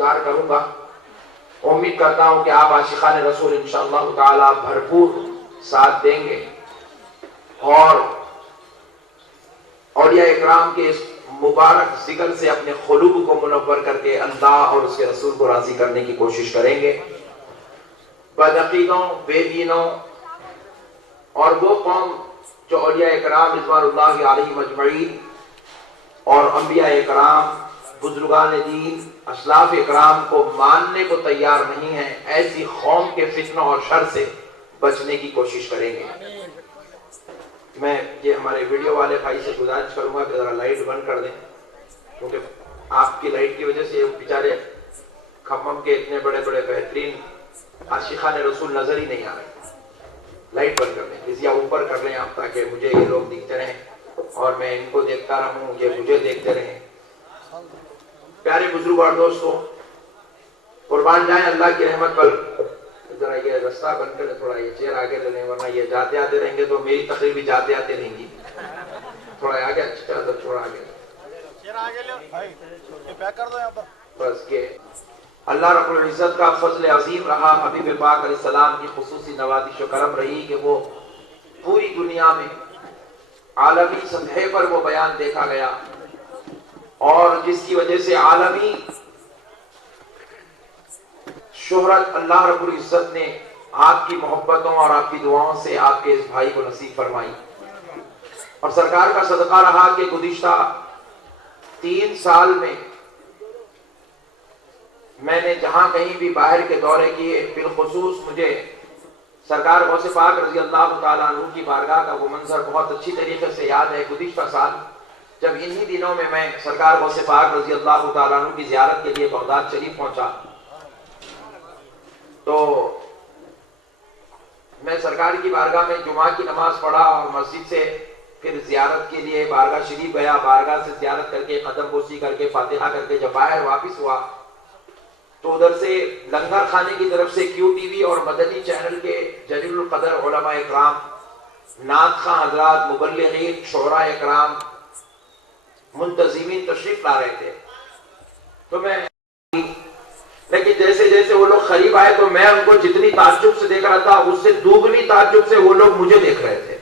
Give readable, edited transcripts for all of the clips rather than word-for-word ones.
گزار کروں گا. امید کرتا ہوں کہ آپ عاشقان رسول انشاءاللہ تعالی بھرپور ساتھ دیں گے اور اولیاء اکرام کے اس مبارک ذکر سے اپنے قلوب کو منور کر کے اللہ اور اس کے رسول کو راضی کرنے کی کوشش کریں گے. بدعقیدوں، بے دینوں اور وہ قوم جو اولیاء اکرام رضوان اللہ علیہم اجمعین اور انبیاء اکرام، بزرگان دین، اسلاف اکرام کو ماننے کو تیار نہیں ہے، ایسی قوم کے فتنوں اور شر سے بچنے کی کوشش کریں گے. میں یہ ہمارے ویڈیو والے بھائی سے گزارش کروں گا کہ ذرا لائٹ بند کر دیں، کیونکہ آپ کی لائٹ کی وجہ سے بیچارے کھمم کے اتنے بڑے بڑے بہترین عاشقان رسول نظر ہی نہیں آ رہے. لائٹ بند کر دیں پلیز، یا اوپر کر لیں آپ، تاکہ مجھے یہ لوگ دیکھتے رہیں اور میں ان کو دیکھتا رہوں، یہ مجھے دیکھتے رہیں. پیارے بزرگ اور دوستوں، قربان جائیں اللہ کی رحمت پر. ذرا یہ رستہ بند کریں، تھوڑا یہ چیئر آگے لے لیں، ورنہ یہ جاتے آتے رہیں گے تو میری تقریر بھی جاتے آتے رہیں گی. تھوڑا آگے، اچھا تھوڑا آگے چیئر آگے لے بھائی، یہ پیک کر دو یہاں پر. بس یہ اللہ رب العزت کا فضل عظیم رہا، حبیب پاک علیہ السلام کی خصوصی نوازش و کرم رہی کہ وہ پوری دنیا میں عالمی سطح پر وہ بیان دیکھا گیا، اور جس کی وجہ سے عالمی شہرت اللہ رب العزت نے آپ کی محبتوں اور آپ کی دعاؤں سے آپ کے اس بھائی کو نصیب فرمائی. اور سرکار کا صدقہ رہا کہ گزشتہ 3 سال میں نے جہاں کہیں بھی باہر کے دورے کیے، بالخصوص مجھے سرکار غوث پاک رضی اللہ تعالیٰ عنہ کی بارگاہ کا وہ منظر بہت اچھی طریقے سے یاد ہے. گزشتہ سال جب انہی دنوں میں سرکار غوث پاک رضی اللہ تعالیٰ عنہ کی زیارت کے لیے بغداد شریف پہنچا، تو میں سرکار کی بارگاہ میں جمعہ کی نماز پڑھا اور مسجد سے پھر زیارت کے لیے بارگاہ شریف گیا. بارگاہ سے زیارت کر کے قدم بوسی کر کے فاتحہ کر کے جب باہر واپس ہوا تو ادھر سے لنگر خانے کی طرف سے کیو ٹی وی اور مدنی چینل کے جلیل القدر علماء اکرام، نعت خواں حضرات، مبلغین، شعراء اکرام، منتظمین تشریف لا رہے تھے. تو میں لیکن جیسے جیسے وہ لوگ قریب آئے تو میں ان کو جتنی تعجب سے دیکھ رہا تھا اس سے دوگنی تعجب سے وہ لوگ مجھے دیکھ رہے تھے.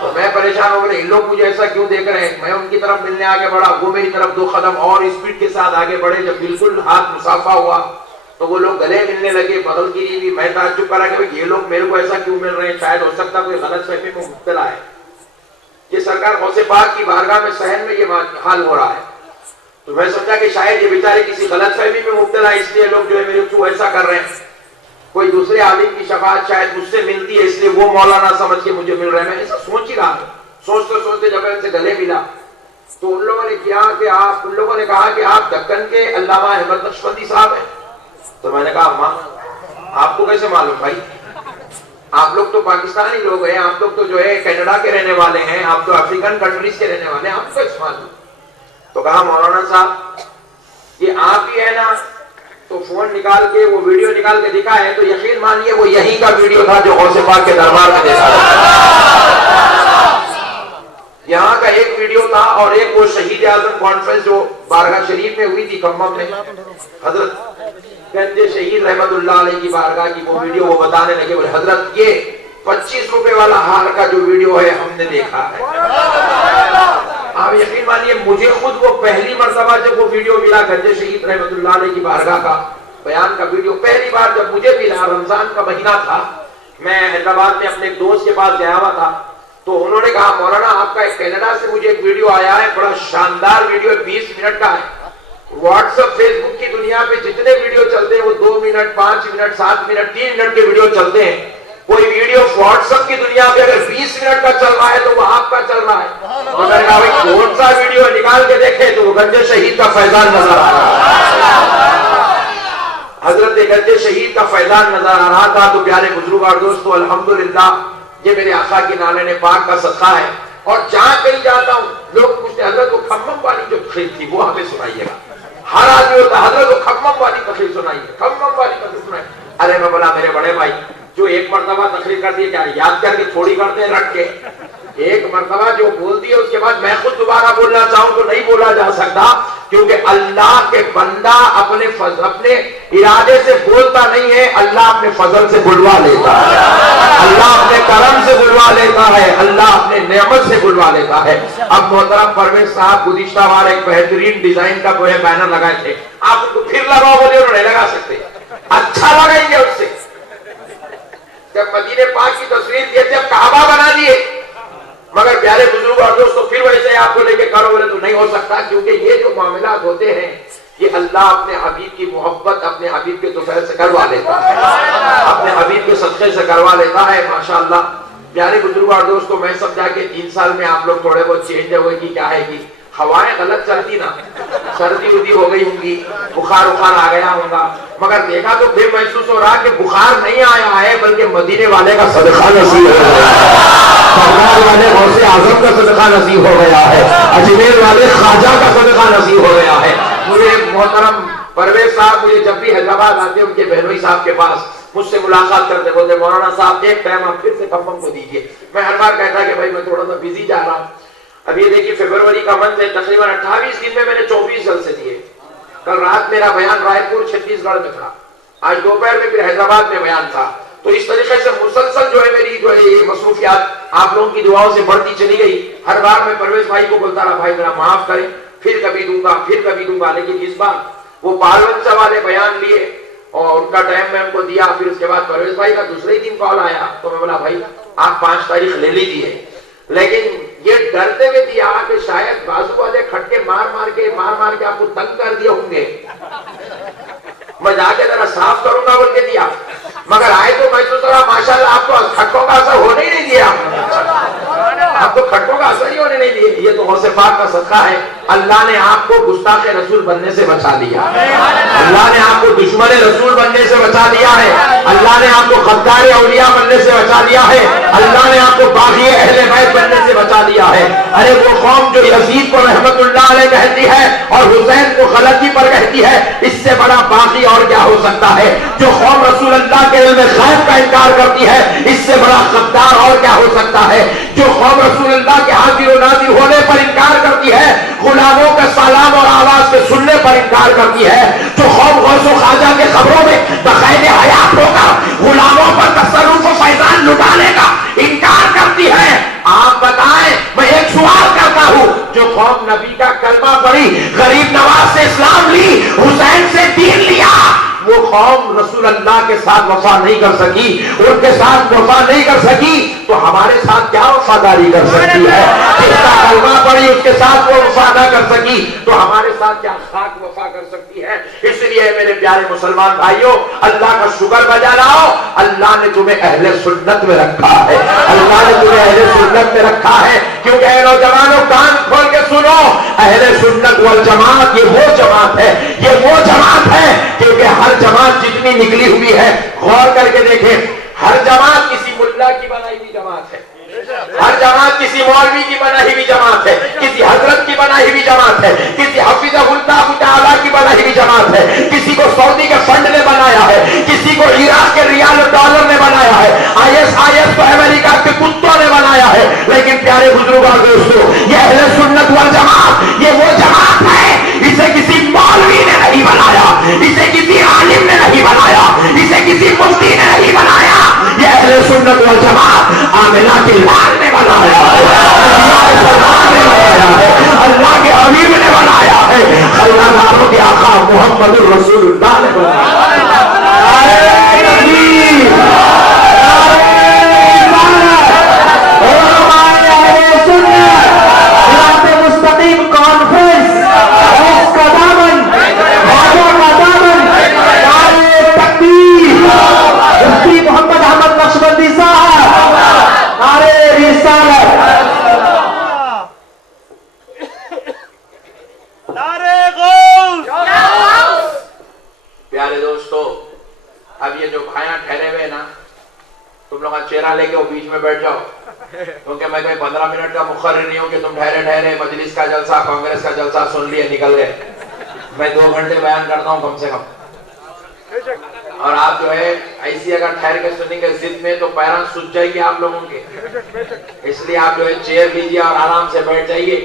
تو میں پریشان ہو گیا، ان لوگ مجھے ایسا کیوں دیکھ رہے ہیں. میں ان کی طرف ملنے آگے بڑھا، وہ میری طرف 2 قدم اور اسپیڈ کے ساتھ آگے بڑھے. جب بالکل ہاتھ مصافحہ ہوا تو وہ لوگ گلے ملنے لگے، بغل گیری بھی. میں تعجب کرا کہ یہ لوگ میرے کو ایسا کیوں مل رہے ہیں، شاید ہو سکتا کوئی غلط فہمی میں مبتلا ہے. یہ سرکار غوث پاک کی بارگاہ میں صحن میں یہ حال ہو رہا ہے. تو میں سوچا کہ شاید یہ بیچارے کسی غلط فہمی میں مبتلا ہے، اس لیے لوگ جو ہے میرے کو ایسا کر رہے ہیں. کوئی دوسرے عالم کی شفاعت شاید مجھ سے ملتی ہے اس لیے وہ مولانا سمجھ کے مجھے مل رہے ہیں. میں ایسا سوچ ہی رہا تھا. سوچتے سوچتے جب ان سے گلے ملا تو ان لوگوں نے کہا کہ آپ دکن کے علامہ احمد نقشبندی صاحب ہیں. تو میں نے کہا اماں آپ کو کیسے معلوم بھائی، آپ لوگ تو پاکستانی لوگ ہیں، آپ لوگ تو جو ہے کینیڈا کے رہنے والے ہیں، آپ تو افریقن کنٹریز کے رہنے والے ہیں، آپ کو کیسے معلوم. تو کہا مولانا صاحب یہ آپ ہی ہے نا. تو فون نکال کے وہ ویڈیو نکال کے دکھا ہے، تو یقین مانیے وہ یہی کا ویڈیو تھا جو غوث پاک کے دربار میں دیکھا تھا. یہاں کا ایک ویڈیو تھا اور ایک وہ شہید اعظم کانفرنس جو بارگاہ شریف میں ہوئی تھی کھمم میں، حضرت گنج شہید رحمت اللہ علیہ کی بارگاہ کی وہ ویڈیو وہ بتانے لگے، بولے حضرت یہ 25 روپے والا ہار کا جو ویڈیو ہے ہم نے دیکھا ہے. آپ یقین مانیے مجھے خود وہ پہلی مرتبہ جب وہ ویڈیو ملا گنج شہید رحمت اللہ علیہ کی بارگاہ کا بیان کا ویڈیو، پہلی بار جب مجھے ملا، رمضان کا مہینہ تھا، میں حیدرآباد میں اپنے ایک دوست کے پاس گیا ہوا تھا. تو انہوں نے کہا مولانا آپ کا ایک کینیڈا سے مجھے ایک ویڈیو آیا ہے، بڑا شاندار ویڈیو ہے، 20 منٹ کا ہے. واٹس ایپ فیس بک کی دنیا پہ جتنے ویڈیو چلتے ہیں وہ 2 منٹ 5 منٹ 7 منٹ 3 منٹ کے ویڈیو چلتے ہیں. کوئی ویڈیو واٹس ایپ کی دنیا پہ اگر 20 منٹ کا چل رہا ہے تو وہ آپ کا چل رہا ہے. میں نے کہا بھائی کون سا ویڈیو نکال کے دیکھے تو وہ گنج شہید کا فیضان نظر آ رہا ہے. حضرت گنج شہید کا فیضان نظر آ رہا تھا. تو پیارے بزرگ اور دوستو الحمدللہ یہ میرے آقا کی نالے پاک کا صدقہ ہے. اور جہاں کہیں جاتا ہوں لوگ پوچھتے ہیں حضرت وہ کھمم والی جو تقریر تھی وہ ہمیں سنائیے گا. ہر آدمی ہوتا ہے حضرت وہ کھمم والی تقریر سنائیے، کھمم والی تقریر سنائیے. ارے میں بولا میرے بڑے بھائی جو ایک مرتبہ تقریر کر دی کیا یاد کر کے تھوڑی کرتے ہیں رکھ کے. ایک مرتبہ جو بول دی ہے اس کے بعد میں خود دوبارہ بولنا چاہوں تو نہیں بولا جا سکتا. کیونکہ اللہ کے بندہ اپنے ارادے سے بولتا نہیں ہے، اللہ اپنے فضل سے بلوا لیتا ہے، اللہ اپنے کرم سے بلوا لیتا ہے، اللہ اپنے نعمت سے بلوا لیتا ہے۔ اب محترم پرویز صاحب گزشتہ بار ایک بہترین ڈیزائن کا کوئی بینر لگائے تھے، آپ کو پھر لگاؤ بولے انہوں نہیں لگا سکتے، اچھا لگائیں گے اس سے۔ جب مدینے پاک کی تصویر دیے تھے، اب کعبہ بنا دیے، مگر پیارے بزرگ اور دوستو پھر ویسے آپ کو لے کے کرو بولے تو نہیں ہو سکتا، کیونکہ یہ جو معاملات ہوتے ہیں یہ اللہ اپنے حبیب کی محبت اپنے حبیب کے طفیل سے کروا لیتا ہے، اپنے حبیب کے صدقے سے کروا لیتا ہے۔ ماشاءاللہ پیارے بزرگ اور دوستو، میں سمجھا کہ 3 سال میں آپ لوگ تھوڑے بہت چینج ہوئے گی، کیا ہے گی، ہوائیں غلط چلتی نا، سردی اردی ہو گئی ہوں گی، بخار آ گیا ہوگا، مگر دیکھا تو پھر محسوس ہو رہا کہ بخار نہیں آیا ہے بلکہ مدینے والے کا صدقہ نصیب ہو گیا ہے، سرکار والے غوث اعظم کا صدقہ نصیب ہو گیا ہے، اجمیر والے خواجہ کا صدقہ نصیب ہو گیا ہے۔ مجھے محترم پرویز صاحب مجھے جب بھی حیدرآباد آتے ان کے بہنوئی صاحب کے پاس مجھ سے ملاقات کرتے بولتے مولانا صاحب ایک ٹائم آپ پھر سے کم کو دیجیے۔ میں ہر بار کہتا کہ بھائی میں تھوڑا سا بزی جا رہا ہوں۔ اب یہ دیکھیے فروری کا منتھ ہے، تقریباً 28 دن میں میں نے 24 جلسے دیے۔ کل رات میرا بیان رائے پور چھتیس گڑھ میں تھا، آج دوپہر میں پھر حیدرآباد میں بیان تھا۔ تو اس طریقے سے مسلسل جو ہے میری جو ہے یہ مصروفیات آپ لوگوں کی دعاؤں سے بڑھتی چلی گئی۔ ہر بار میں پرویز بھائی کو بولتا رہا بھائی میرا معاف کریں، پھر کبھی دوں گا، لیکن اس بار وہ پالونچا والے بیان لیے اور ان کا ٹائم میں ان کو دیا۔ پھر اس کے بعد پرویز بھائی کا دوسرے ہی دن کال آیا تو میں بولا بھائی آپ 5 تاریخ لے لیجیے، لیکن یہ ڈرتے ہوئے دیا کہ شاید بازو والے کھٹکے مار مار کے آپ کو تنگ کر دیے ہوں گے، میں جا کے ذرا صاف کروں گا بول کے دیا، مگر آئے تو محسوس ہو رہا ماشاءاللہ آپ کو کھٹکوں کا اثر ہونے ہی نہیں دیا، آپ کو کھٹکوں کا اثر ہی ہونے نہیں دیا۔ یہ تو غوث پاک کا صدقہ ہے، اللہ نے آپ کو گستاخ رسول بننے سے بچا لیا، اللہ نے آپ کو دشمن رسول بننے سے بچا لیا ہے، اللہ نے آپ کو غدار اولیاء بننے سے بچا لیا ہے، اللہ نے آپ کو باغی اہل بیت بننے سے بچا لیا ہے۔ ارے وہ قوم جو یزید کو رحمت اللہ علیہ کہتی ہے اور حسین کو غلطی پر کہتی ہے، اس سے بڑا باغی اور کیا ہو سکتا ہے؟ جو قوم رسول اللہ کے علم غیب کا انکار کرتی ہے، اس سے بڑا غدار اور کیا ہو سکتا ہے؟ جو قوم رسول اللہ کے حاضر و ناظر ہونے پر انکار کرتی ہے، غلاموں کے سلام اور آواز کے سننے پر انکار کرتی ہے، جو قوم غوث و خواجہ کے قبروں میں بقید حیات ہو کر غلاموں پر تصرف و فیضان لٹانے کا انکار کرتی ہے، آپ بتائیں میں ایک سوال کرتا ہوں، جو قوم نبی کا کلمہ پڑھی، غریب نواز سے اسلام لی، حسین سے دین لیا، وہ قوم رسول اللہ کے ساتھ وفا نہیں کر سکی، ان کے ساتھ وفا نہیں کر سکی تو ہمارے ساتھ کیا وفاداری کر سکتی ہے؟ جس کا کلمہ پڑھی اس کے ساتھ وہ وفا نہ کر سکی تو ہمارے ساتھ کیا خاک وفا کر سکتی ہے؟ اس لیے میرے پیارے مسلمان بھائیوں، اللہ کا شکر بجا لاؤ، اللہ نے تمہیں اہل سنت میں رکھا ہے، اللہ نے تمہیں اہل سنت میں رکھا ہے، کیونکہ اے نوجوانوں کان کھول کے سنو، اہل سنت والجماعت یہ وہ جماعت ہے، یہ وہ جماعت ہے، کیونکہ ہر جماعت جتنی نکلی ہوئی ہے، غور کر کے دیکھیں، ہر جماعت کسی ملا کی بنائی ہوئی جماعت ہے، ہر جماعت کسی مولوی کی بنائی ہوئی جماعت ہے، کسی حضرت کی بنائی ہوئی جماعت ہے، کسی حفظہ اللہ تعالیٰ کی بنائی ہوئی جماعت ہے، کسی کو سعودی کے فنڈ نے بنایا ہے، کسی کو عراق کے ریال ڈالر نے بنایا ہے، IS کو امریکہ کے کتوں نے بنایا ہے، لیکن پیارے بزرگوں اور دوستو، یہ اہل سنت والجماعت یہ وہ جماعت ہے، اسے کسی مولوی نے نہیں بنایا، اسے کسی عالم نے نہیں بنایا، اسے کسی مفتی نے نہیں بنایا، یہ اہل سنت والجماعت آمنہ کی لال نے بنایا ہے، اللہ کے حبیب نے بنایا ہے، اللہ ناموں کے آقا محمد الرسول اللہ نے بنایا ہے۔ پیارے دوستو، اب یہ جو بھائیاں ٹھہرے ہوئے نا، تم لوگ چہرہ لے کے وہ بیچ میں بیٹھ جاؤ، کیونکہ میں کوئی 15 منٹ کا مقرر نہیں ہوں کہ تم ٹھہرے مجلس کا جلسہ کانگریس کا جلسہ سن لیے نکل گئے، میں 2 گھنٹے بیان کرتا ہوں کم سے کم، اور آپ جو ہے ایسی اگر ٹھہر کے سنیں گے ضد میں تو پیران سوچ جائے گی آپ لوگوں کے، اس لیے آپ جو ہے چیئر لیجیے اور آرام سے بیٹھ جائیے،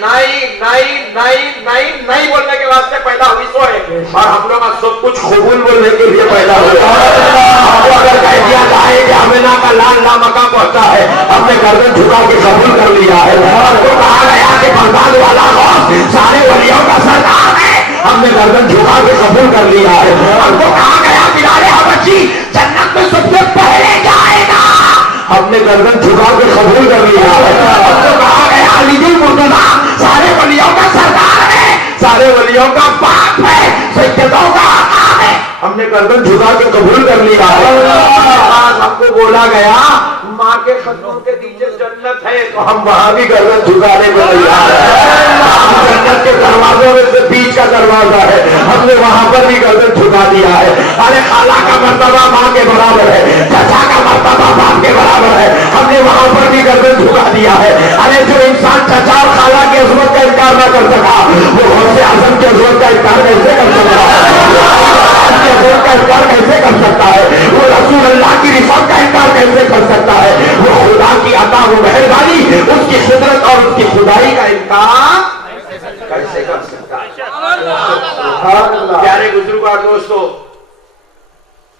999 اور ہم لوگ سب کچھ قبول بولنے کے لیے پیدا ہوئے. اگر کہہ دیا جائے کہ آمنہ کا لال لامکہ پہنچا ہے, ہم نے گردن جھکا کے قبول کر لیا ہے. ہم کو کہا گیا کہ بغداد والا غوث سارے ولیوں کا سردار ہے, ہم نے گردن جھکا کے قبول کر لیا ہے. ہم کو کہا گیا بلال حبشی جنت میں سب سے پہلے جائے گا, ہم نے گردن جھکا کے قبول کر لیا ہے. ہم کو کہا گیا علی مرتضیٰ سارے ولیوں کا سردار ہے, سارے ولیوں کا باپ ہے, سیدوں کا آقا ہے, ہم نے گردن جھکا کے قبول کر لیا ہے. ہم کو بولا گیا ماں کے قدموں کے نیچے جنت ہے, تو ہم وہاں بھی گردن جھکانے کو تیار ہیں. جنت کے دروازوں میں سے بیچ کا دروازہ ہے, ہم نے وہاں پر بھی گردن جھکا دیا ہے. ارے خالہ کا مرتبہ ماں کے برابر ہے, چچا کا مرتبہ باپ کے برابر ہے, ہم نے وہاں پر بھی گردن جھکا دیا ہے. ارے جو انسان چچا اور خالہ کی عظمت کا انکار نہ کر سکا, وہ غوث اعظم کی عظمت کا انکار کیسے کر سکتا کیسے کر سکتا ہے؟ وہ رسول اللہ کی رفعت کا انکار کیسے کر سکتا ہے؟ وہ خدا کی عطا و مہربانی, اس کی قدرت اور اس کی خدائی کا انکار کیسے کر سکتا ہے؟ پیارے بزرگ اور دوستو,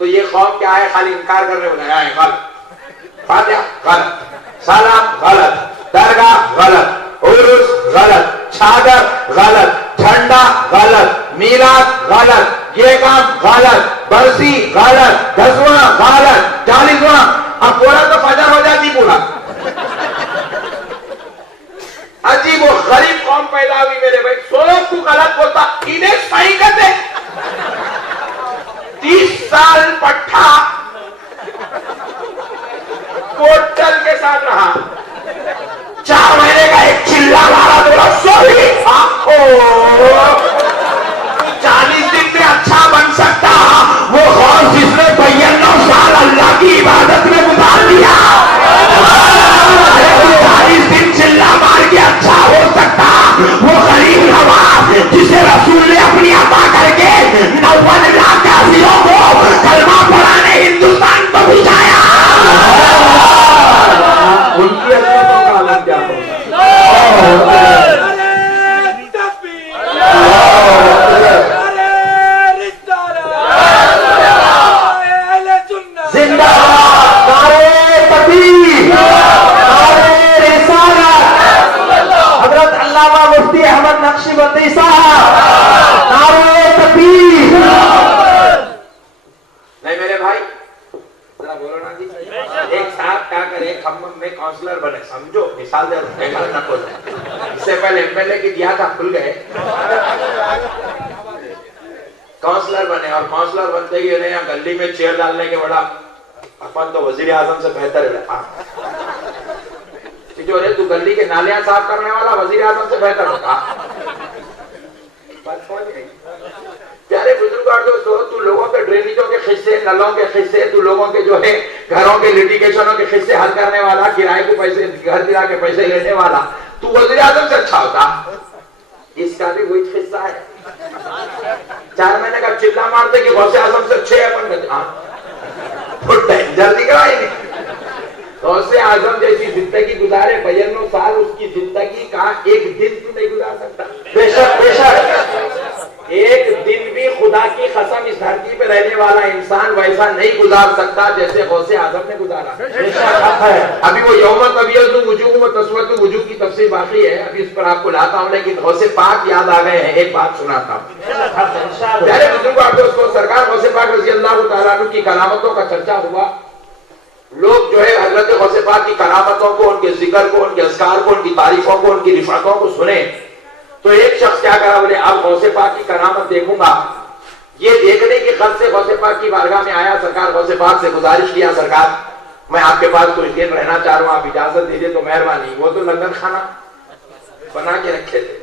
تو یہ قوم کیا ہے؟ خالی انکار کرنے والا ہے. غلط, فاتحہ غلط, سلام غلط, درگاہ غلط, عرس غلط, چھاگر غلط, جھنڈا غلط, میلاد غلط, یہ کام غلط, برسی غلط, 10واں غلط, 40واں. اب بولا تو فجر ہو جاتی پورا. عجیب و غریب قوم پیدا ہوئی میرے بھائی. سو تو غلط بولتا, انہیں صحیح کرتے. 30 سال پٹھا کوٹل کے ساتھ رہا, 4 مہینے کا ایک چلا مارا, بولا سوئی 40 دن میں اچھا بن سکتا. وہ غوث جس نے 92 سال اللہ کی عبادت میں گزار دیا, 40 دن چلا مار کے اچھا ہو سکتا. وہ غریب نواز جسے رسول نے اپنی عطا کر کے 90 لاکھ کافروں کو کلمہ پڑھانے ہندوستان کو بھیجایا, ان کی عظمتوں کا عالم کیا ہوگا؟ نہیں میرے بھائی ذرا بولو نا جی. ایک صاحب کیا کرے, کھمم میں کاؤنسلر بنے, سمجھو مثال دے رہا ہوں, نہ کھول جائے. اس سے پہلے MLA کی دیا تھا, کھل گئے. کاؤنسلر بنے, اور کاؤنسلر بنتے ہی انہیں یہاں گلی میں چیئر ڈالنے کے بڑا, اپن تو وزیر اعظم سے بہتر ہے. جو ہے تو گلی کے نالیاں صاف کرنے والا وزیر اعظم سے بہتر ہوتا. پیارے بزرگ اور دوستو, تو لوگوں کے ڈرینیجوں کے خصے, نلوں کے خصے, تو لوگوں کے جو ہے گھروں کے لیٹیگیشنوں کے خصے حل کرنے والا, کرائے کو پیسے, گھر گرا کے پیسے لینے والا, تو وزیر اعظم سے اچھا ہوتا. اس کا بھی وہی خصہ ہے. 4 مہینے کا چلا مارتے کہ غوث اعظم سے 6 اپن جلدی کرائیں گے. غوث اعظم جیسی زندگی گزارے 92 سال, اس کی زندگی کا ایک دن تو نہیں گزار سکتا. بے شک بے شک, ایک دن بھی خدا کی قسم اس دھرتی پہ رہنے والا انسان ویسا نہیں گزار سکتا جیسے غوث اعظم نے گزارا. ابھی وہ یوم تبیض وجوہ و تسود وجوہ کی تفسیر باقی ہے, ابھی اس پر آپ کو لاتا ہوں, لیکن غوث پاک یاد آ گئے ہیں. ایک بات سناتا ہوں. پیارے بزرگوں اور دوستو, سرکار غوث پاک رضی اللہ تعالیٰ عنہ کی کرامتوں کا چرچا ہوا. لوگ جو ہے حضرت غوث پاک کی کرامتوں کو, ان کے ذکر کو, ان کے اذکار کو, ان کی تعریفوں کو, ان کی رفعتوں کو سنے. تو ایک شخص کیا کرا, بولے اب غوث پاک کی کرامت دیکھوں گا. یہ دیکھنے کی غرض سے غوث پاک کی بارگاہ میں آیا. سرکار غوث پاک سے گزارش کیا, سرکار میں آپ کے پاس کچھ دن رہنا چاہ رہا ہوں, آپ اجازت دیجیے تو مہربانی. وہ تو لندن کھانا بنا کے رکھے تھے,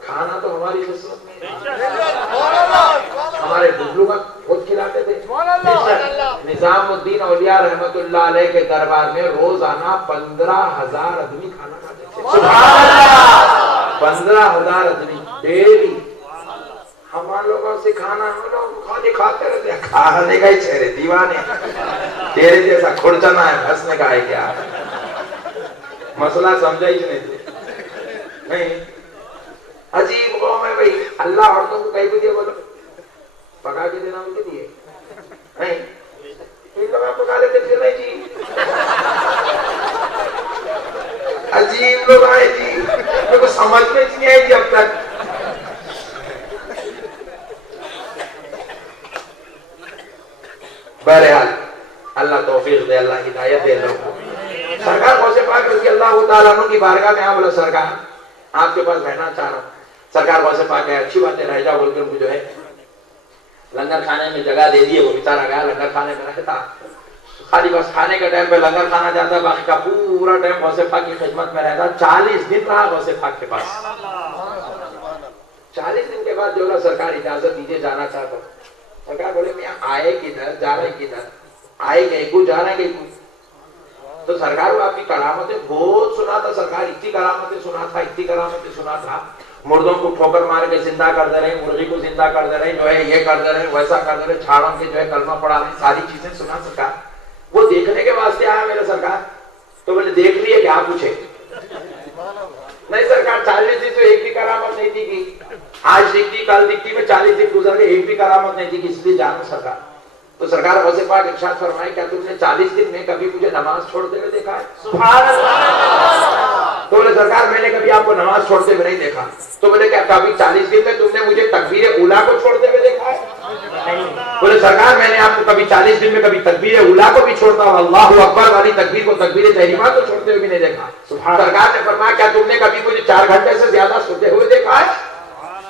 کھانا تو ہماری قسمت میں, ہمارے بزرگ خود کھلاتے تھے. نظام الدین اولیاء رحمت اللہ علیہ کے دربار میں روزانہ 15,000 آدمی کھانا کھاتے تھے. سبحان اللہ, 15,000 آدمی ڈیلی. ہمارے لوگوں سے کھانا ہم لوگ خالی کھاتے رہتے, کھانے کا ہی چہرے دیوانے. تیرے جیسا کھڑچنا ہے, ہنسنے کا ہے کیا, مسئلہ سمجھا ہی نہیں. عجیب قوم ہے بھائی. اللہ عورتوں کو کہیں بھی دیا, بولو پکا کے دینا ان کے لیے نہیں، ان لوگ آپ پکا لیتے پھر نہیں جی، عجیب لوگ آئے جی، میرے کو سمجھ میں نہیں آئی جی اب تک. بہرحال اللہ توفیق دے، اللہ ہدایت دے لوگ. سرکار غوث پاک رضی اللہ تعالیٰ عنہ کی بارگاہ میں بولا سرکار آپ کے پاس رہنا چاہ رہا ہوں. سرکار غوث پاک ہے اچھی بات ہے رہ جاؤ بول کر مجھے جو ہے لنگر کھانے میں جگہ دے دیے. وہ بیچارہ گیا لنگر کھانے میں رہتا، خالی بس کھانے کے ٹائم پہ لنگر کھانا جاتا، باقی کا پورا ٹائم غوث پاک کی خدمت میں رہتا. 40 دن رہا غوث پاک کے پاس. 40 دن کے بعد جو ہے سرکار اجازت دیجیے جانا چاہتا ہوں. سرکار بولے میاں آئے کدھر جا رہے کدھر، آئے گئے کو جا رہے گئے کو. تو سرکار وہ آپ کی کرامتیں بہت سنا تھا. سرکار اتنی کرامتیں سنا تھا، اتنی کرامتیں سنا تھا. مردوں کو ٹھوکر مار کے زندہ کر دے رہے، مرغی کو زندہ کر دے رہے، جو ہے یہ کر دے رہے، ویسا کر دے رہے، چھاڑوں کے جو ہے کلمہ پڑھا رہے، ساری چیزیں سنا. سرکار وہ دیکھنے کے واسطے آیا میرا سرکار. تو بولے دیکھ لیے کیا پوچھے؟ نہیں سرکار 40 دن تو ایک بھی کرامت نہیں تھی کی. آج دکھتی کل دکھتی میں 40 دن گزر گئے ایک بھی کرامت نہیں تھی کی، اس لیے جانا سرکار. تو سرکار غوث پاک ارشاد فرمائے کیا تم نے 40 دن میں کبھی مجھے نماز چھوڑتے ہوئے دیکھا ہے؟ سبحان اللہ. تو بولے سرکار میں نے کبھی آپ کو نماز چھوڑتے ہوئے نہیں دیکھا. تو بولے کیا کبھی 40 دن میں تم نے مجھے تکبیر اولیٰ کو چھوڑتے ہوئے دیکھا ہے؟ بولے سرکار میں نے آپ کو کبھی 40 دن میں کبھی تکبیر اولیٰ کو بھی چھوڑتا ہوں، اللہ اکبر والی تکبیر کو، تکبیر تحریمہ کو چھوڑتے ہوئے بھی نہیں دیکھا. سرکار نے فرمایا کیا تم نے کبھی مجھے 4 گھنٹے سے زیادہ سوتے ہوئے دیکھا ہے؟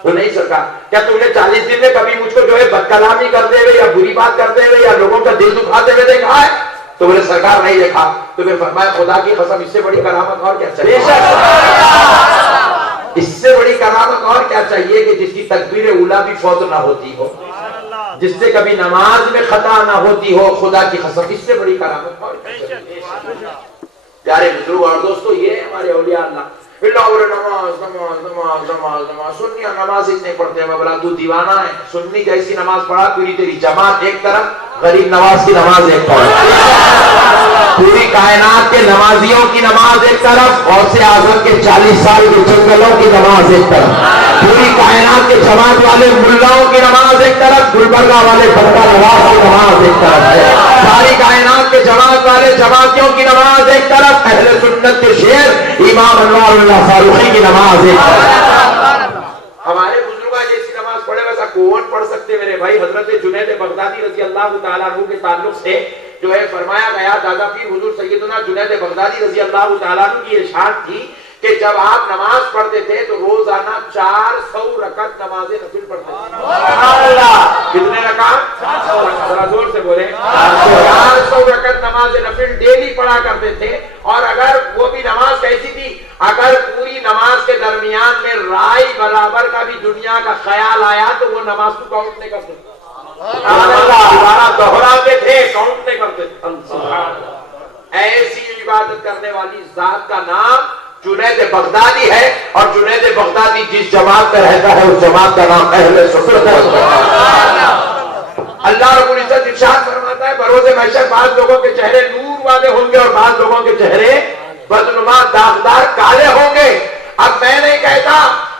تو نہیں سرکار. کیا تم نے 40 دن میں کبھی مجھ کو جو ہے بد کلامی کرتے ہوئے یا بری بات کرتے ہوئے یا لوگوں کا دل دکھاتے ہوئے دیکھا ہے؟ تو بولے سرکار نہیں دیکھا. تو پھر فرمایا خدا کی قسم اس سے بڑی کرامت اور کیا چاہیے؟ اس سے بڑی کرامت اور کیا چاہیے کہ جس کی تکبیر اولیٰ بھی فوت نہ ہوتی ہو، جس سے کبھی نماز میں خطا نہ ہوتی ہو. خدا کی قسم اس سے بڑی کرامت اور کیا چاہیے؟ پیارے بزرگ اور دوستو یہ ہے ہمارے اولیاء اللہ. نماز نماز نماز نماز نماز سنیاں نماز اتنے پڑھتے ہیں. میں بولا تو دیوانہ ہے، سنی جیسی نماز پڑھا، پوری تیری جماعت ایک طرف، غریب نواز کی نماز ایک طرف، پوری کائنات کے نمازیوں کی نماز ایک طرف، غوث اعظم کے 40 سال کے جنگلوں کی نماز ایک طرف، پوری کائنات کے جماعت والے ملاؤں کی نماز ایک طرف، گلبرگہ والے بندہ نواز کی نماز ایک طرف ہے، ساری کائنات کے جماعت والے جماعتیوں کی نماز ایک طرف، اہل سنت کے شیر امام انوار اللہ فاروقی کی نماز ایک طرف. ہمارے بزرگاں جیسی نماز پڑھے ویسا کون پڑھ سکتے میرے بھائی؟ حضرت جنید بغدادی رضی اللہ تعالیٰ عنہ کے تعلق سے جو ہے فرمایا گیا، دادا پیر حضور سیدنا جنید بغدادی رضی اللہ تعالیٰ عنہ کی ارشاد تھی کہ جب آپ نماز پڑھتے تھے تو روزانہ 400 رکعت نماز نفل پڑھتے تھے. کتنے رکعت؟ ذرا زور سے بولیں. 400 رکعت نماز نفل ڈیلی پڑھا کرتے تھے. اور اگر وہ بھی نماز کیسی تھی؟ اگر پوری نماز کے درمیان میں رائی برابر کا بھی دنیا کا خیال آیا تو وہ نماز کو کاؤنٹ نہیں کرتے، دوہراتے تھے، کاؤنٹ نہیں کرتے. ایسی عبادت کرنے والی ذات کا نام جنید بغدادی ہے، اور جنید بغدادی جس جماعت میں رہتا ہے اس جماعت کا نام اہل سنت ہے. اللہ رب العزت ارشاد فرماتا ہے بروز محشر بعض لوگوں کے چہرے نور والے ہوں گے اور بعض لوگوں کے چہرے بدنما داغدار کالے ہوں گے. اب میں نہیں کہتا،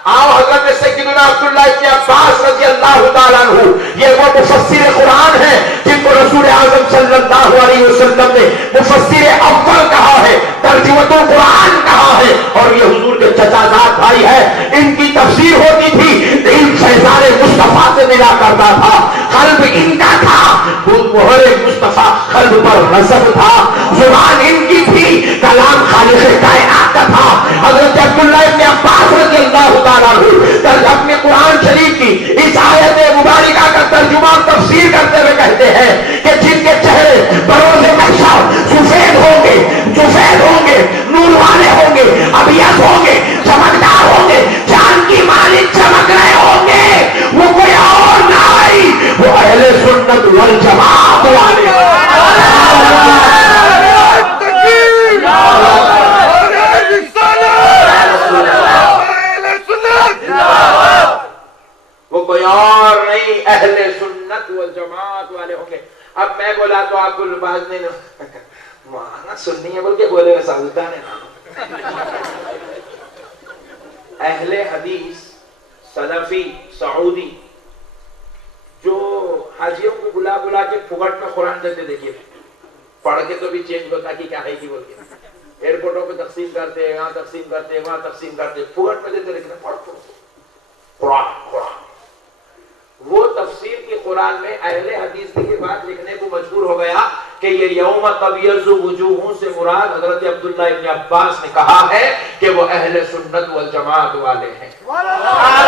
آؤ حضرت سیدنا عبداللہ ابن عباس رضی اللہ تعالیٰ عنہ یہ وہ مفسر قرآن ہیں جن کو رسول اعظم صلی اللہ علیہ وسلم نے مفسر اول کہا ہے، ترجمۃ القرآن کہا ہے، اور یہ حضور کے چچا زاد بھائی ہے. ان کی تفسیر ہوتی تھی، دل شہزاد مصطفیٰ سے ملا کرتا تھا، قلب ان کا تھا، مہر مصطفیٰ قلب پر نصب تھا، زبان ان کی تھی، کلام خالق کائنات کا تھا. حضرت عبداللہ ابن عباس رضی اللہ تعالیٰ عنہ اپنے قرآن شریف کی اس آیت مبارکہ کا ترجمہ اور تفسیر کرتے ہوئے کہتے ہیں کہ جن کے چہرے بروز محشر سفید ہوں گے، نور والے ہوں گے، ابیض ہوں گے، چمکدار ہوں گے، جان کی مالک چمک رہے ہوں گے، وہ کوئی اور نہیں، وہ اہل سنت والجماعت والے. وہ کوئی اور نہیں، اہل سنت والجماعت والے ہوں گے. اب میں بولا تو آپ کو بعض نے مانا سننی ہے بول کے بولے گا سعودہ نے. اہل حدیث سلفی سعودی جو حاجیوں کو بلا بلا کے پھگٹ میں قرآن دیتے دیکھیے، پڑھ کے تو بھی چینج ہوتا کہ کیا ہے کی بول کے ایئرپورٹوں پہ تقسیم کرتے ہیں، یہاں تقسیم کرتے ہیں، وہاں تقسیم کرتے ہیں، پھگٹ میں دیتے لیکن پڑھ قرآن قرآن۔ وہ تفسیر کی قرآن میں اہل حدیث کی بات لکھنے کو مجبور ہو گیا کہ یہ یوم تبیض وجوہ سے مراد حضرت عبداللہ ابن عباس نے کہا ہے کہ وہ اہل سنت والجماعت والے ہیں۔ سبحان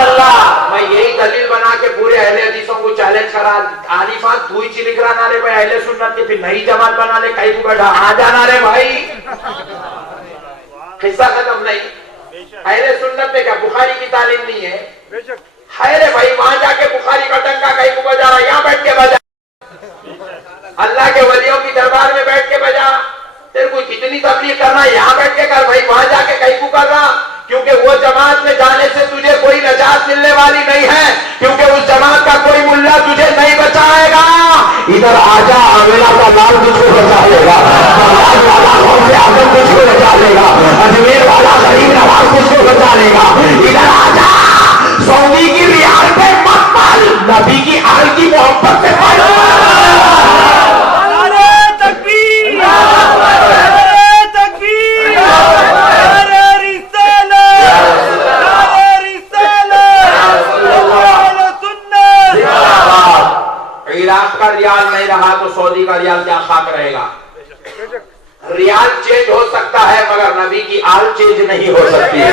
اللہ۔ میں یہی دلیل بنا کے پورے اہل حدیثوں کو چیلنج کرا، عارفات تو ہی چی لکھ رہا نہ رے بھائی اہل سنت کے، پھر نئی جماعت بنا لے، کئی کو بیٹھا آ جانا رے بھائی، قصہ ختم نہیں۔ اہل سنت میں کیا بخاری کی تعلیم نہیں ہے؟ خیر بھائی وہاں جا کے بخاری کا ٹنکا کہیں کو بجا رہا، یہاں بیٹھ کے بجا، اللہ کے ولیوں کی دربار میں بیٹھ کے بجا، تیرے کو کتنی تبلیغ کرنا یہاں بیٹھ کے کر بھائی، وہاں جا کے کہیں کو کر رہا، کیونکہ وہ جماعت میں جانے سے تجھے کوئی نجات ملنے والی نہیں ہے، کیونکہ اس جماعت کا کوئی ملا تجھے نہیں بچائے گا۔ ادھر آجا، عاملہ کا لال تجھ کو بچا لے گا، بغداد والا غوث اعظم تجھ کو بچا لے گا، اجمیر والا غریب نواز تجھ کو بچا لے گا۔ ادھر آجا، سعودی کی ریال پہ مت پال، نبی کی آل کی محبت سے پڑھو۔ نعرہ تکبیر، نعرہ تکبیر، نعرہ رسالت، نعرہ رسالت، اہل سنت۔ عراق کا ریال نہیں رہا تو سعودی کا ریال کیا خاک رہے گا؟ ریال چینج ہو سکتا ہے مگر نبی کی آل چینج نہیں ہو سکتی ہے۔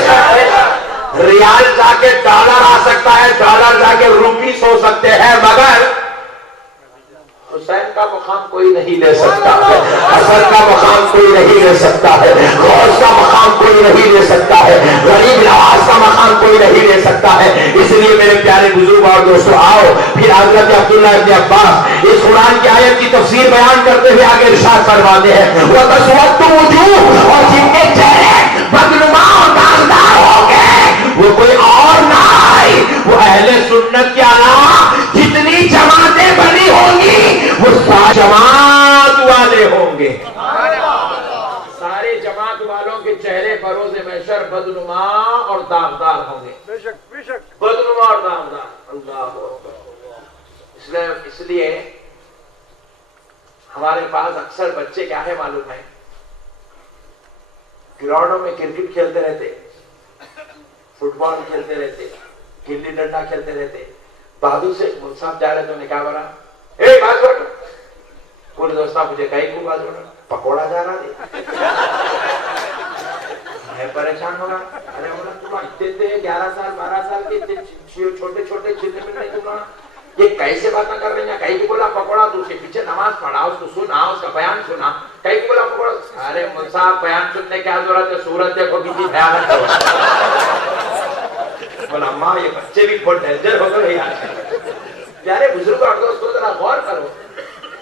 ریال جا کے ڈالر آ سکتا ہے، ڈالر جا کے روپیز ہو سکتے ہیں، مگر حسین کا مقام کوئی نہیں لے سکتا ہے، حسن کا مقام کوئی نہیں لے سکتا ہے، غوث کا مقام کوئی نہیں لے سکتا ہے، غریب نواز کا مقام کوئی نہیں لے سکتا ہے۔ اس لیے میرے پیارے بزرگ اور دوستو، آؤ پھر حضرت عبداللہ ابن عباس اس قرآن کی آیت کی تفسیر بیان کرتے ہوئے آگے ارشاد فرماتے ہیں، وَتَسْوَدُّ وُجُوهٌ، اور جن کے چہرے بدنما اور داغدار ہو گئے وہ کوئی اور نہ آئے، وہ اہل سنت کے علاوہ جتنی جماعتیں بنی ہوں گی وہ سارے جماعت والے ہوں گے، سارے جماعت والوں کے چہرے بروز محشر بدنما اور داغدار ہوں گے، بدنما اور داغدار۔ اللہ اکبر۔ اس لیے ہمارے پاس اکثر بچے کیا ہے معلوم ہے، گراؤنڈوں میں کرکٹ کھیلتے رہتے، فٹ بال کھیلتے رہتے، گلی ڈنڈا کھیلتے رہتے، بہادر سے صاحب جا رہے تو نے کہا بڑا اے باز بڑھ، پورے دوستہ مجھے کہیں کو باز بڑھ، پکوڑا جا رہا تھے، میں پریشان ہوگا، ارے ہونا تمہاں اتنے 11 سال 12 سال کے چھوٹے چھوٹے چلنے میں نہیں تمہاں یہ کیسے باتیں کر رہے ہیں، کہیں کو بولا پکوڑا، تو اس کے پیچھے نماز پڑھا، اس کو سنا، اس کا بیان سنا، کہیں کو بولا پکوڑا، ارے صاحب بیان سننے کیا ضرورت ہے، صورت دیکھو کسی بھیانک ہو، بولا اماں یہ بچے بھی بہت ڈینجر ہو گئے یار۔ پیارے بزرگ اور دوستو ذرا غور کرو،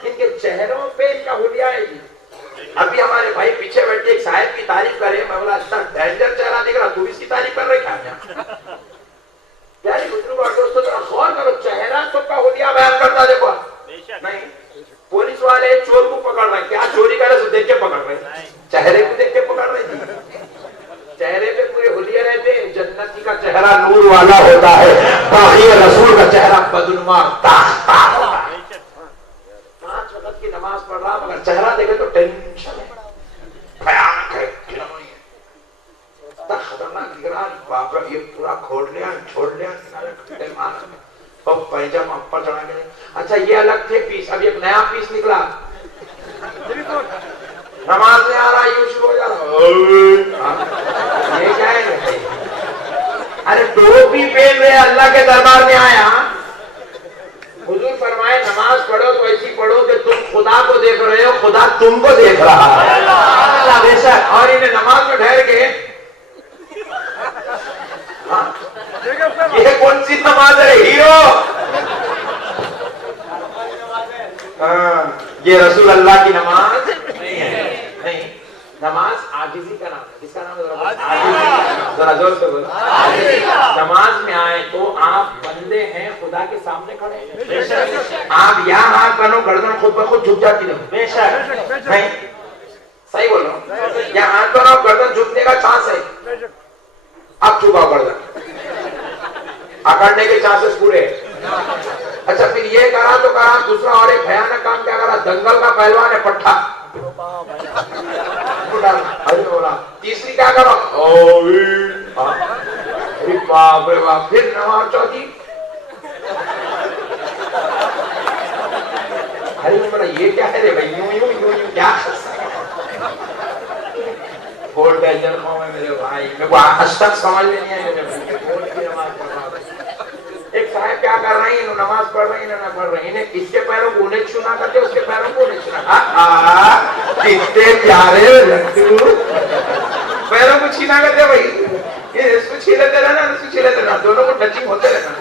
ان کے چہروں پہ ان کا حلیہ ہے جی۔ ابھی ہمارے بھائی پیچھے بیٹھ کے ایک صاحب کی تعریف کرے، میں بولا اچھا ڈینجر چہرہ دکھ رہا، تو اس کی تعریف کر رہے کیا؟ پیارے بزرگ اور دوستو ذرا غور کرو، چہرہ سب کا حلیہ بیان کرتا دیکھو، نہیں پولیس والے چور کو پکڑ رہے ہیں، کیا چوری کرے سو دیکھ کے پکڑ رہے ہیں، چہرے کو دیکھ کے پکڑ رہے ہیں، چہرے پہ پورے حلیے رہتے ہیں۔ جنتی کا چہرہ نور والا ہوتا ہے، باقی رسول کا چہرہ بدنما تاختہ ہوتا ہے۔ 5 وقت کی نماز پڑھ رہا مگر چہرہ دیکھے تو ٹینشن ہے، بھیانک ہے، خطرناک لگ رہا، باپ رہا یہ پورا کھوڑ لیا چھوڑ لیا، پیجامہ اوپر چڑھا گئے۔ اچھا یہ الگ تھے پیس، اب ایک نیا پیس نکلا، نماز میں آ رہا یوں شروع ہو جا رہا، یہ کیا ہے؟ ارے ٹوپی پہن رہے اللہ کے دربار میں آیا، حضور فرمائے نماز پڑھو تو ایسی پڑھو کہ تم خدا کو دیکھ رہے ہو، خدا تم کو دیکھ رہا ہے۔ اور انہیں نماز میں ٹھہر کے یہ کون سی نماز ہے ہیرو؟ یہ رسول اللہ کی نماز نہیں ہے، نہیں، نماز عاجزی کا نام ہے۔ کس کا نام ہے؟ ذرا زور سے بولو۔ نماز میں آئے تو آپ بندے ہیں، خدا کے سامنے کھڑے ہیں، آپ یہاں ہاتھ بنو گردن خود بخود جھک جاتی رہو، بے شک نہیں، صحیح بول رہا ہوں، یہاں ہاتھ بنو گردن جھکنے کا چانس ہے، اب چھپاؤ گردن، اکڑنے کے چانسز پورے، اچھا پھر یہ کرا تو کرا، دوسرا اور ایک بھیانک کام کیا کرا، دنگل کا پہلوان ہے پٹھا بولا، تیسری کیا کرا، باپ رے باپ، پھر نماز چوتھی یہ کیا ہے رے بھائی، یوں یوں یوں یوں کیا فور ڈیجن قوم ہے میرے بھائی، میرے کو آج تک سمجھ میں نہیں ہے میرے بھائی۔ ایک صاحب کیا کر رہے ہیں، انہوں نماز پڑھ رہے ہیں انہوں نہ پڑھ رہے ہیں، انہیں کس کے پیروں کو انہیں چھونا کرتے، اس کے پیروں کو انہیں چھونا، کتنے پیارے لگتے پیروں کو چھینا کرتے بھائی، اس کو چھیلتے رہنا اس کو چھیلتے رہنا، دونوں کو ٹچنگ ہوتے رہنا۔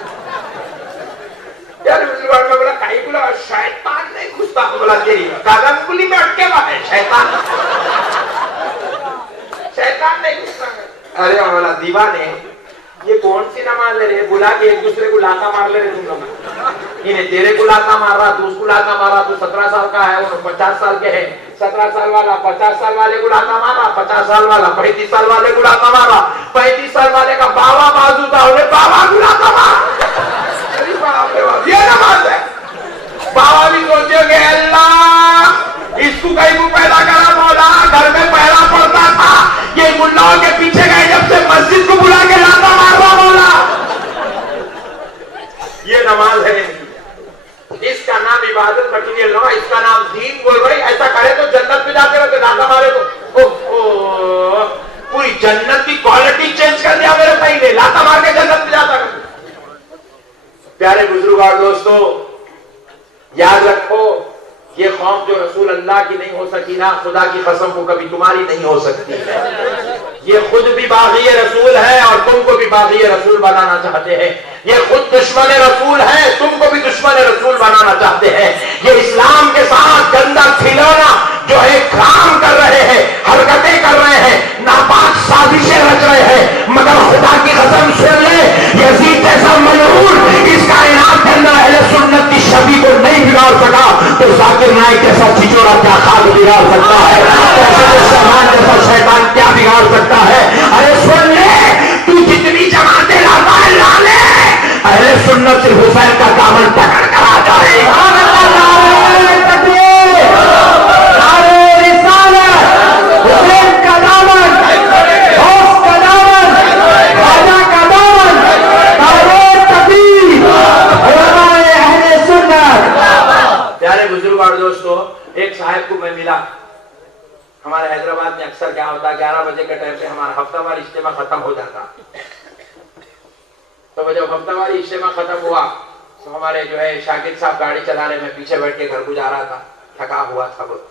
یار دوسری بار میں بولا کہیں بولا شیطان نہیں گھستا، بولا تیری قدم کلی میں اٹکے ہوا ہے شیطان، شیطان نہیں گھستا۔ ارے بولا دیوانے یہ کون سی نماز لے رہے، بلا کے ایک دوسرے کو لاتا مار لے رہے تم لوگ، انہیں تیرے کو لاتا مار رہا، تو اس کو لاتا مار رہا، تو 17 سال کا ہے وہ 50 سال کے ہے، 17 سال والا 50 سال والے کو لاتا مار رہا، 50 سال والا 35 سال والے کو لاتا مار رہا، 35 سال والے کا باوا بازو تھا انہیں باوا کو لاتا مار، یہ نماز ہے۔ باوا بھی سوچے گے اللہ اس کو کہیں کو پیدا کرا مولا، گھر میں پہلا پڑتا تھا، یہ ملاؤں کے پیچھے گئے جب سے مسجد کو بلا کے لاتا مار رہا مولا، یہ نماز ہے، اس کا نام عبادت رکھنی ہے، اس کا نام دین بول رہی، ایسا کرے تو جنت میں جاتے رہتے، لاتا مارے تو پوری جنت کی کوالٹی چینج کر دیا میرے بھائی نے، لاتا مار کے جنت میں جاتا کرتے۔ پیارے بزرگ اور دوستو یاد رکھو، یہ قوم جو رسول اللہ کی نہیں ہو سکی نا، خدا کی قسم کو کبھی تمہاری نہیں ہو سکتی ہے۔ یہ خود بھی باغی رسول ہے اور تم کو بھی باغی رسول بنانا چاہتے ہیں، یہ خود دشمن رسول ہے، تم کو بھی دشمن رسول بنانا چاہتے ہیں۔ یہ اسلام کے ساتھ گندا کھلونا جو ہے کام کر رہے ہیں، حرکتیں کر رہے ہیں، ناپاک سازشیں رچ رہے ہیں، مگر خدا کی قسم سن لے، یزید جیسا ملعون اس کائنات کے اندر اہل سنت کی شبیہ کو نہیں بگاڑ سکا، تو ذاکر نائک جیسا چھچورا کیا خاک بگاڑ سکتا ہے، سلمان جیسا شیطان کیا بگاڑ سکتا ہے۔ ارے سن لے، تو جتنی جماعتیں لاتا ہے لا لے، اہل سنت سے حسین کا دامن پکڑ کر آ جائے گا۔ دوستو ایک صاحب کو میں ملا، ہمارے حیدرآباد میں اکثر کیا ہوتا ہے 11 بجے کے ٹائم پہ ہمارا ہفتہ واری اجتماع ختم ہو جاتا، تو جب ہفتہ واری اجتماع ختم ہوا تو ہمارے جو ہے شاگرد صاحب گاڑی چلا رہے، میں پیچھے بیٹھ کے گھر کو جا رہا تھا، تھکا ہوا تھا بہت،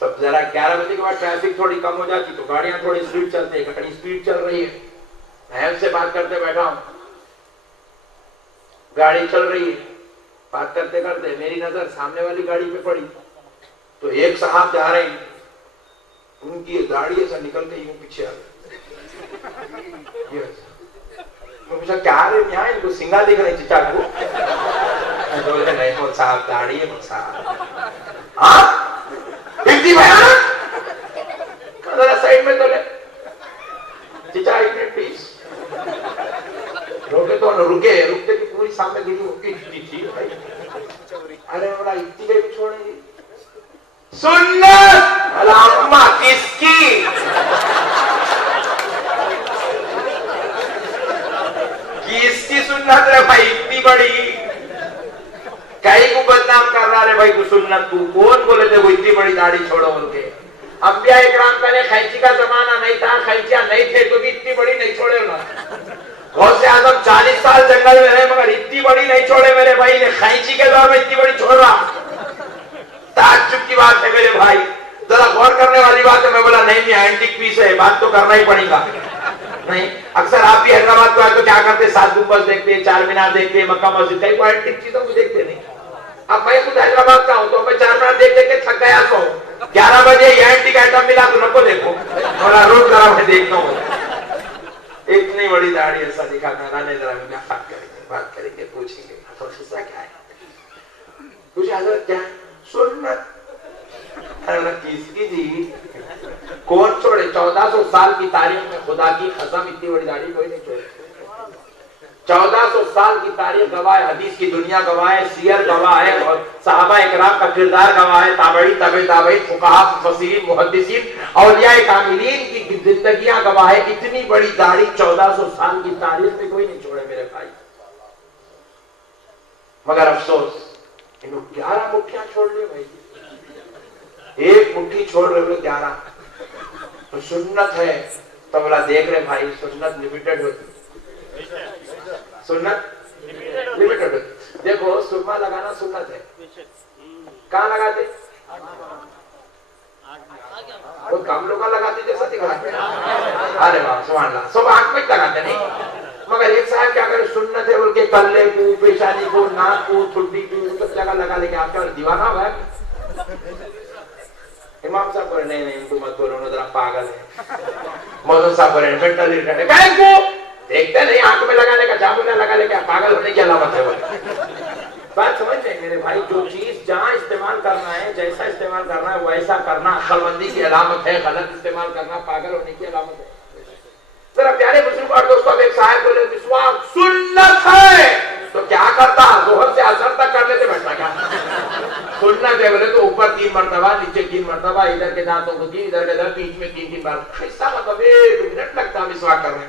تب ذرا 11 بجے کے بعد ٹریفک تھوڑی کم ہو جاتی تو گاڑیاں تھوڑی اسپیڈ چلتی، گاڑی اسپیڈ چل رہی ہے، میں ان سے بات کرتے بیٹھا ہوں، گاڑی چل رہی ہے، بات کرتے کرتے میری نظر سامنے والی گاڑی پہ پڑی، تو ایک صاحب جا رہے ہیں، ان کی گاڑی ایسا نکل کے یوں پیچھے آ گئی، میں پوچھا کیا رہے یہاں، ان کو سنگا دیکھ رہے چچا کو، بولے نہیں وہ صاحب گاڑی ہے وہ صاحب، ہاں اتنی بھیانک، ذرا سائڈ میں تو لے چچا، ایک منٹ پلیز، روکے تو رکے، رکتے کی پوری سامنے گری ہو کے تھی، ارے بڑا اتنی بھی چھوڑیں گی سنت علامہ کس کی، کس کی سنت رہے بھائی اتنی بڑی، کئی کو بدنام کر رہا رہے بھائی کو سنت کو، کون بولے تھے وہ اتنی بڑی داڑھی چھوڑو ان کے، انبیاء اکرام پہلے خینچی کا زمانہ نہیں تھا، خینچیاں نہیں تھے تو بھی اتنی بڑی نہیں چھوڑے انہوں، غوث اعظم 40 سال جنگل میں رہے مگر اتنی بڑی نہیں چھوڑے میرے بھائی نے، خینچی کے دور میں اتنی بڑی چھوڑ رہا، تعجب کی بات ہے میرے بھائی، ذرا غور کرنے والی بات ہے، میں بولا نہیں اینٹک پیس ہے، بات تو کرنا ہی پڑے گا، نہیں اکثر آپ بھی حیدرآباد کو آئے تو کیا کرتے، 7 گنبد دیکھتے، 4 مینار دیکھتے، مکہ مسجد، کئی اینٹک چیزوں کو دیکھتے نہیں، اب میں خود حیدرآباد کا ہوں تو میں 4 مینار دیکھ دیکھ کے تھک گیا سو، 11 بجے یہ اینٹک آئٹم ملا تو نکو دیکھو، بولا روز ذرا میں دیکھتا ہوں، اتنی بڑی داڑھی ایسا دکھا کر آنے ذرا میں بات کریں گے پوچھیں گے حصہ کیا ہے، کچھ حضرت کیا سنت، کس کی جی کون چھوڑے، 1400 سال کی تاریخ میں خدا کی قسم اتنی بڑی داڑھی کوئی نہیں چھوڑے، 1400 سال کی تاریخ گواہ ہے، حدیث کی دنیا گواہ ہے، سیر گواہ ہے، اور صحابہ اکرام کا کردار گواہ ہے، تابعی تبع تابعین، فقہاء، مفسرین، محدثین، اولیاء کاملین کی زندگیاں گواہ ہے۔ اتنی بڑی داڑھی 1400 سال کی تاریخ میں کوئی نہیں چھوڑے میرے بھائی، مگر افسوس انہوں 11 مٹھیاں چھوڑ لے بھائی، ایک مٹھی چھوڑ رہے ہوئے 11۔ تو سنت ہے تو بولا دیکھ رہے بھائی، سنت لمیٹڈ ہوتی، سنت لمیٹڈ ہوتی۔ دیکھو سرما لگانا سنت ہے، کہاں لگاتے؟ وہ گملوں کا لگاتے جیسا دکھا رہے، ارے واہ سبحان اللہ، سب آنکھ میں لگاتے نہیں، مگر ایک صاحب کیا کرے، سنت ہے بول کے کلے کو، پیشانی کو، ناک کو، ٹھڈی کو، سب جگہ لگا لے کے آپ کا دیوانہ ہوا ہے۔ امام صاحب بولے نہیں نہیں ان کو مت بولو، ذرا پاگل ہے۔ مولانا صاحب بولے مینٹل ریٹارڈ ہے، کہیں کو دیکھتے نہیں آنکھ میں لگانے کا، چابو نہ لگا لے کے پاگل ہونے کی علامت ہے وہ۔ بات سمجھ رہے میرے بھائی، جو چیز جہاں استعمال کرنا ہے، جیسا استعمال کرنا ہے ویسا کرنا عقل مندی کی علامت ہے، غلط استعمال کرنا پاگل ہونے کی علامت ہے۔ ذرا پیارے بزرگ اور دوستوں، اب ایک صاحب بولے مسواک سنت ہے تو کیا کرتا، ظہر سے عصر تک کر لیتے بیٹھتا کیا؟ سنت ہے بولے تو اوپر 3 مرتبہ، نیچے 3 مرتبہ، ادھر کے دانتوں کو 3، ادھر کے دانت، بیچ میں 3 بار، ایسا مطلب 1 منٹ لگتا مسواک کرنے میں۔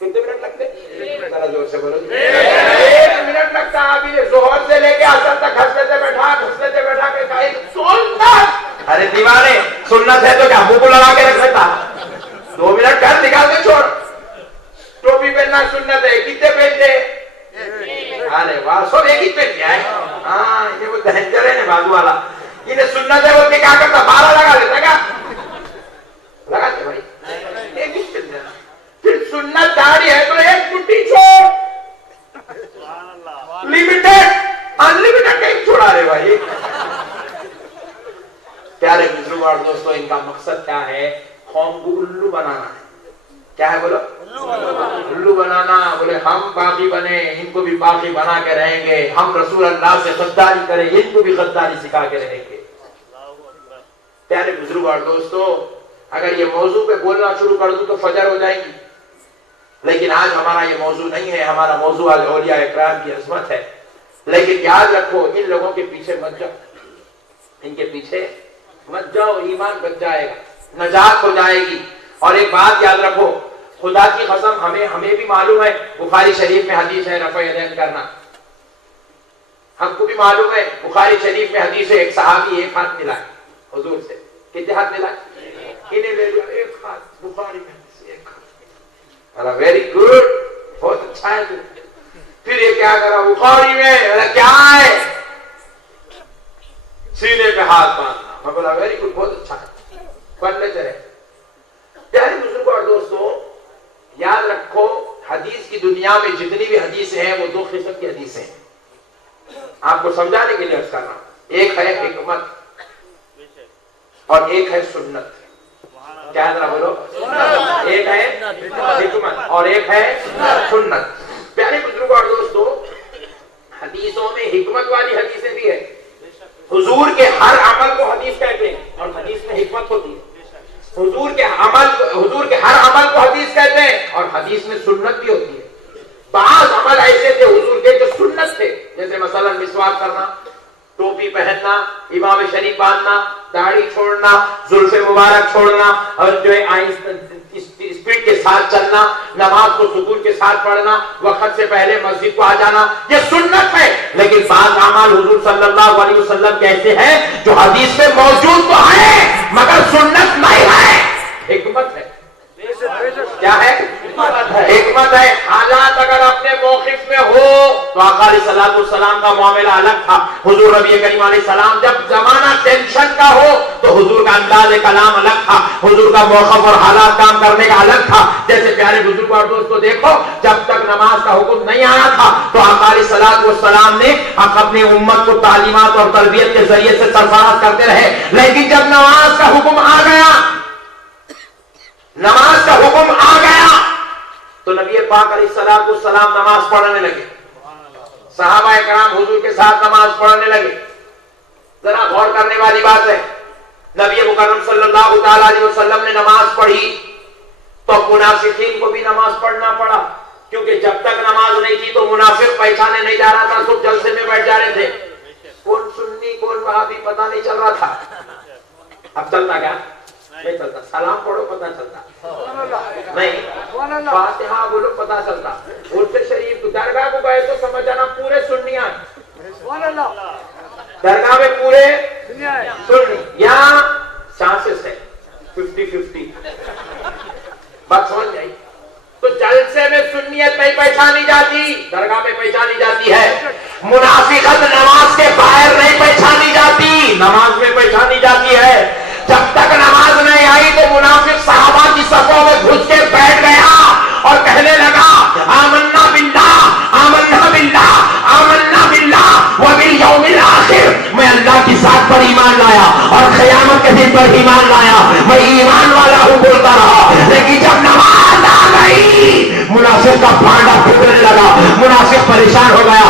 کتنے منٹ لگتے؟ 1 منٹ، ذرا زور سے بولو۔ 1 منٹ لگتا، ابھی ظہر سے لے کے عصر تک ہنستے تھے بیٹھا کے کہا سنت، ارے دیوانے سنت ہے تو کیا منہ کو لگا کے رکھ سکتا؟ 2 منٹ کر نکال کے چھوڑ۔ ٹوپی پہننا سنت ہے، کتنے پہنتے؟ ارے واہ سب ایک ہی پہن کیا ہے، ہاں یہ وہ دہنجر ہے بازو والا، انہیں سنت ہے بول کے کیا کرتا، 12 لگا دیتا کیا؟ لگاتے بھائی، ایک ہی پہن دینا۔ پھر سنت داڑھی ہے تو 1 مٹھی چھوڑ، لمیٹڈ انلمیٹڈ کہیں چھوڑا رہے بھائی۔ پیارے بزرگ اور دوستو، ان کا مقصد کیا ہے؟ قوم کو الو بنانا ہے۔ کیا ہے بولو؟ الو بنانا، بولے ہم باغی بنے، ان کو بھی باغی بنا کے رہیں گے، ہم رسول اللہ سے غداری کریں، ان کو بھی غداری سکھا کے رہیں گے۔ پیارے بزرگ اور دوستو، اگر یہ موضوع پہ بولنا شروع کر دوں تو فجر ہو جائے گی، لیکن آج ہمارا یہ موضوع نہیں ہے، ہمارا موضوع آج اولیاء اکرام کی عظمت ہے۔ لیکن یاد رکھو ان لوگوں کے پیچھے مت جاؤ، ان کے پیچھے مت جاؤ، ایمان بچ جائے گا، نجات ہو جائے گی۔ اور ایک بات یاد رکھو، خدا کی قسم ہمیں بھی معلوم ہے، بخاری شریف میں حدیث ہے رفع یدین کرنا، ہم کو بھی معلوم ہے، بخاری شریف میں حدیث ہے، ایک صحابی 1 ہاتھ ملا حضور سے، کتنے ہاتھ ملا؟ انہیں لے لیا 1 ہاتھ، بخاری میں 1 ہاتھ، ویری گڈ، بہت اچھا ہے۔ پھر یہ کیا کرا بخاری میں، کیا ہے؟ سینے پہ ہاتھ باندھنا۔ میں بولا ویری گڈ، بہت اچھا ہے، پڑھ لیتے رہے۔ پیارے بزرگوں اور دوستوں، یاد رکھو حدیث کی دنیا میں جتنی بھی حدیثیں ہیں وہ 2 قسم کی حدیثیں ہیں، آپ کو سمجھانے کے لیے عرض کر رہا ہوں۔ ایک ہے حکمت اور ایک ہے سنت۔ کیا ذرا بولو؟ ایک ہے حکمت اور ایک ہے سنت۔ پیارے بزرگوں اور دوستوں، حدیثوں میں حکمت والی حدیثیں بھی ہیں، حضور کے ہر عمل کو حدیث کہتے ہیں اور حدیث میں حکمت ہوتی ہے۔ حضور کے ہر عمل کو حدیث کہتے ہیں اور حدیث میں سنت بھی ہوتی ہے۔ بعض عمل ایسے تھے حضور کے جو سنت تھے، جیسے مثلا مسواک کرنا، ٹوپی پہننا، امام شریف باندھنا، داڑھی چھوڑنا، زلف مبارک چھوڑنا، اور جو ہے اسپیڈ کے ساتھ چلنا، نماز کو سکون کے ساتھ پڑھنا، وقت سے پہلے مسجد کو آ جانا، یہ سنت ہے۔ لیکن بعض اعمال حضور صلی اللہ علیہ وسلم کیسے ہیں جو حدیث میں موجود تو ہیں مگر سنت نہیں ہے، حکمت ہے۔ کیا ہے؟ حکمت ہے۔ حالات اگر اپنے موقف میں ہو تو آقا علیہ الصلوۃ والسلام کا معاملہ الگ تھا۔ حضور نبی کریم علیہ السلام جب زمانہ ٹینشن کا ہو تو حضور کا انداز کلام الگ تھا، حضور کا موقف اور حالات کام کرنے کا الگ تھا۔ جیسے پیارے بزرگ اور دوستو دیکھو، جب تک نماز کا حکم نہیں آیا تھا تو آقا علیہ الصلوۃ والسلام نے اپنی امت کو تعلیمات اور تربیت کے ذریعے سے سرفراز کرتے رہے، لیکن جب نماز کا حکم آ گیا، نماز کا حکم آ گیا تو نبی پاک علیہ الصلوۃ والسلام نماز پڑھنے لگے، صحابہ کرام حضور کے ساتھ نماز پڑھنے لگے۔ ذرا غور کرنے والی بات ہے، نبی مکرم صلی اللہ تعالی علیہ وسلم نے نماز پڑھی تو منافقین کو بھی نماز پڑھنا پڑا، کیونکہ جب تک نماز نہیں کی تو منافق پہچانے نہیں جا رہا تھا، سب جلسے میں بیٹھ جا رہے تھے، کون سنی کون وہابی پتہ نہیں چل رہا تھا. اب چلتا کیا؟ نہیں چلتا. سلام پڑھو پتہ چلتا نہیں، فاتحہ بولو پتہ چلتا. عرف شریف درگاہ کو گئے تو سمجھ جانا پورے سنیاں، درگاہ میں پورے سنی. یہاں چانسز ہے 50-50، بات سمجھ جائی. تو جلسے میں سنیت نہیں پہچانی جاتی، درگاہ میں پہچانی جاتی ہے. منافقت نماز کے باہر نہیں پہچانی جاتی، نماز میں پہچانی جاتی ہے. جب تک نماز نہیں آئی تو منافق صحابہ کی صفوں میں گھس کے بیٹھ گیا اور کہنے لگا آمنا باللہ آمنا باللہ آمنا باللہ وبالیوم الآخر، میں اللہ کی ذات پر ایمان لایا اور قیامت کے دن پر ایمان لایا، میں ایمان والا ہوں بولتا رہا. لیکن جب نماز آ گئی منافق کا پانڈا پھٹنے لگا، منافق پریشان ہو گیا.